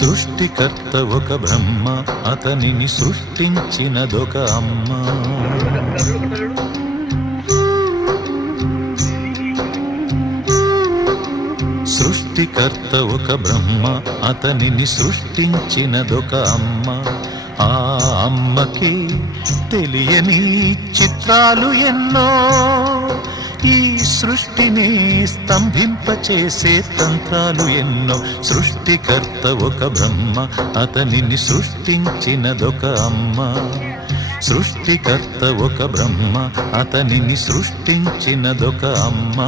సృష్టికర్త ఒక బ్రహ్మ, అతనిని సృష్టించినదొక అమ్మ. సృష్టికర్త ఒక బ్రహ్మ, అతనిని సృష్టించినదొక అమ్మ. ఆ అమ్మకి తెలియని చిత్రాలు ఎన్నో, ఈ సృష్టిని స్తంభింపచేసే తంత్రాలు ఎన్నో. సృష్టికర్త ఒక బ్రహ్మ, అతనిని సృష్టించినదొక అమ్మ. సృష్టికర్త ఒక బ్రహ్మ, అతనిని సృష్టించినదొక అమ్మ.